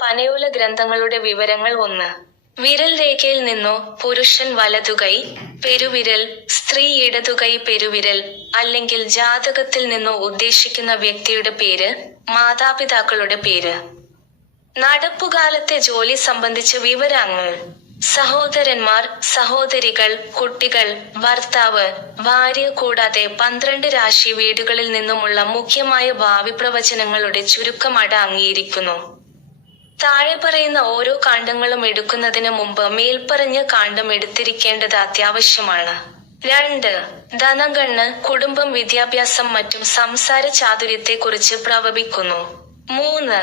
പനയോല ഗ്രന്ഥങ്ങളുടെ വിവരങ്ങൾ 1. വിരൽ രേഖയിൽ നിന്നോ പുരുഷൻ വലതുകൈ പെരുവിരൽ, സ്ത്രീ ഇടതുകൈ പെരുവിരൽ, അല്ലെങ്കിൽ ജാതകത്തിൽ നിന്നോ ഉദ്ദേശിക്കുന്ന വ്യക്തിയുടെ പേര്, മാതാപിതാക്കളുടെ പേര്. നടപ്പുകാലത്തെ ജോലി സംബന്ധിച്ച വിവരങ്ങൾ: സഹോദരന്മാർ, സഹോദരികൾ, കുട്ടികൾ, ഭർത്താവ്, ഭാര്യ കൂടാതെ 12 രാശി വീടുകളിൽ നിന്നുമുള്ള മുഖ്യമായ ഭാവി പ്രവചനങ്ങളുടെ ചുരുക്കം അടങ്ങിയിരിക്കുന്നു. താഴെ പറയുന്ന ഓരോ കാണ്ഡങ്ങളും എടുക്കുന്നതിന് മുമ്പ് മേൽപ്പറഞ്ഞ കാണ്ഡം എടുത്തിരിക്കേണ്ടത് അത്യാവശ്യമാണ്. 2. ധനഗണന, കുടുംബം, വിദ്യാഭ്യാസം മറ്റും സംസാര ചാതുര്യത്തെക്കുറിച്ച് പ്രവചിക്കുന്നു. 3.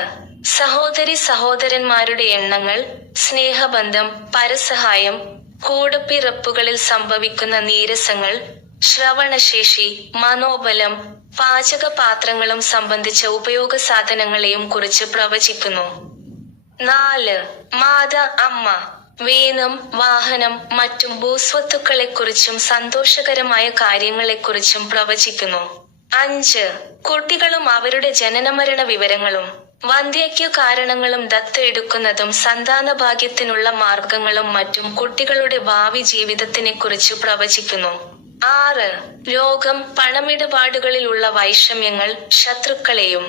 സഹോദരി സഹോദരന്മാരുടെ എണ്ണങ്ങൾ, സ്നേഹബന്ധം, പരസഹായം, കൂടപ്പിറപ്പുകളിൽ സംഭവിക്കുന്ന നീരസങ്ങൾ, ശ്രവണശേഷി, മനോബലം, പാചകപാത്രങ്ങളും സംബന്ധിച്ച ഉപയോഗസാധനങ്ങളെയും കുറിച്ച് പ്രവചിക്കുന്നു. 4. മാത, അമ്മ, വേനം, വാഹനം, മറ്റും ഭൂസ്വത്തുക്കളെക്കുറിച്ചും സന്തോഷകരമായ കാര്യങ്ങളെക്കുറിച്ചും പ്രവചിക്കുന്നു. 5. കുട്ടികളും അവരുടെ ജനനമരണ വിവരങ്ങളും, വന്ധ്യയ്ക്കു കാരണങ്ങളും ദത്തെടുക്കുന്നതും സന്താനഭാഗ്യത്തിനുള്ള മാർഗങ്ങളും മറ്റും കുട്ടികളുടെ ഭാവി ജീവിതത്തിനെക്കുറിച്ച് പ്രവചിക്കുന്നു. 6. രോഗം, പണമിടപാടുകളിലുള്ള വൈഷമ്യങ്ങൾ, ശത്രുക്കളെയും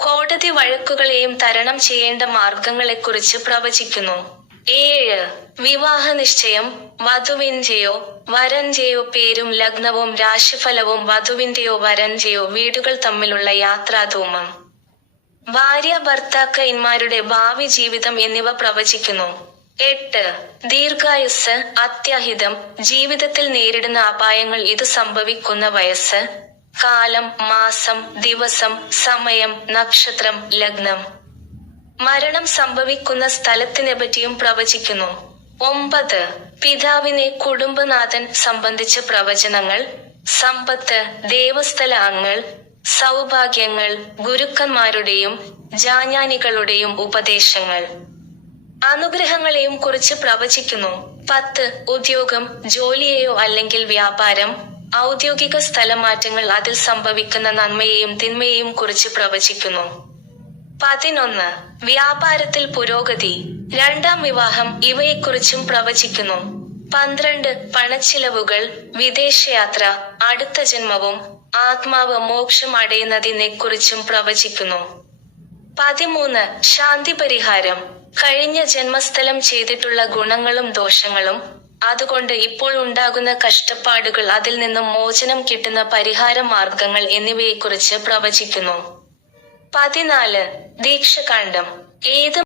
കോടതി വഴക്കുകളെയും തരണം ചെയ്യേണ്ട മാർഗങ്ങളെക്കുറിച്ച് പ്രവചിക്കുന്നു. 7. വിവാഹനിശ്ചയം, വധുവിന്റെയോ വരന്റെയോ പേരും ലഗ്നവും രാശിഫലവും, വധുവിന്റെയോ വരന്റെയോ വീടുകൾ തമ്മിലുള്ള യാത്രാധൂമം, ഭാര്യ ഭർത്താക്കന്മാരുടെ ഭാവി ജീവിതം എന്നിവ പ്രവചിക്കുന്നു. 8. ദീർഘായുസ്സ്, അത്യാഹിതം, ജീവിതത്തിൽ നേരിടുന്ന അപായങ്ങൾ, ഇത് സംഭവിക്കുന്ന വയസ്സ്, കാലം, മാസം, ദിവസം, സമയം, നക്ഷത്രം, ലഗ്നം, മരണം സംഭവിക്കുന്ന സ്ഥലത്തിനെപ്പറ്റിയും പ്രവചിക്കുന്നു. 9. പിതാവിനെ, കുടുംബനാഥൻ സംബന്ധിച്ച പ്രവചനങ്ങൾ, സമ്പത്ത്, ദേവസ്ഥലങ്ങൾ, സൗഭാഗ്യങ്ങൾ, ഗുരുക്കന്മാരുടെയും ജ്ഞാനികളുടെയും ഉപദേശങ്ങൾ, അനുഗ്രഹങ്ങളെയും കുറിച്ച് പ്രവചിക്കുന്നു. 10. ഉദ്യോഗം, ജോലിയെയോ അല്ലെങ്കിൽ വ്യാപാരം, ഔദ്യോഗിക സ്ഥലമാറ്റങ്ങൾ, അതിൽ സംഭവിക്കുന്ന നന്മയെയും തിന്മയെയും കുറിച്ച് പ്രവചിക്കുന്നു. 11. വ്യാപാരത്തിൽ പുരോഗതി, രണ്ടാം വിവാഹം, ഇവയെക്കുറിച്ചും പ്രവചിക്കുന്നു. 12. പണച്ചിലവുകൾ, വിദേശയാത്ര, അടുത്ത ജന്മവും ആത്മാവ് മോക്ഷം അടയുന്നതിനെക്കുറിച്ചും പ്രവചിക്കുന്നു. 13. ശാന്തി പരിഹാരം, കഴിഞ്ഞ ജന്മസ്ഥലം ചെയ്തിട്ടുള്ള ഗുണങ്ങളും ദോഷങ്ങളും, അതുകൊണ്ട് ഇപ്പോൾ ഉണ്ടാകുന്ന കഷ്ടപ്പാടുകൾ, അതിൽ നിന്നും മോചനം കിട്ടുന്ന പരിഹാര മാർഗങ്ങൾ എന്നിവയെക്കുറിച്ച് പ്രവചിക്കുന്നു. 14. ദീക്ഷാകാന്ഡം, ഏത്